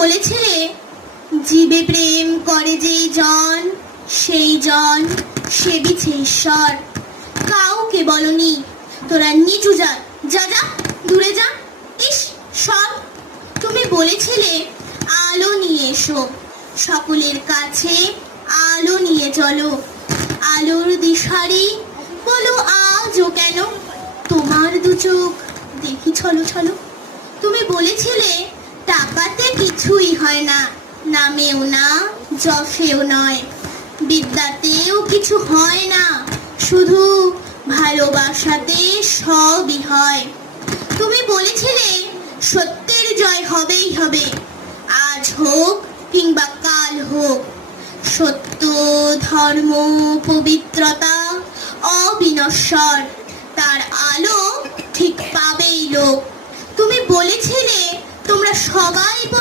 বলেছিলে জীবে প্রেম করে যেই জন সেই জন সেবিছে ঈশ্বর। কাউকে বলনি তোরা নিচু জাত, যা যা দূরে যা। ইস সব। তুমি বলেছিলে আলো নিয়ে এসো, সকলের কাছে আলো নিয়ে চলো। আলোর দিশারি বলো আজও কেন তোমার দু চোখ দেখি ছলো ছলো। তুমি বলেছিলে টাকাতে কিছুই হয় না, নামেও না যশেও নয়, বিদ্যাতেও কিছু হয় না, শুধু ভালোবাসাতে সবই হয়। তুমি বলেছিলে সত্যের জয় হবেই হবে, আজ হোক কিংবা কাল হোক। সত্য, ধর্ম, পবিত্রতা অবিনশ্বর, তার আলো ঠিক পাবেই লোক। তুমি বলেছিলে তোমরা সবাই পড়ে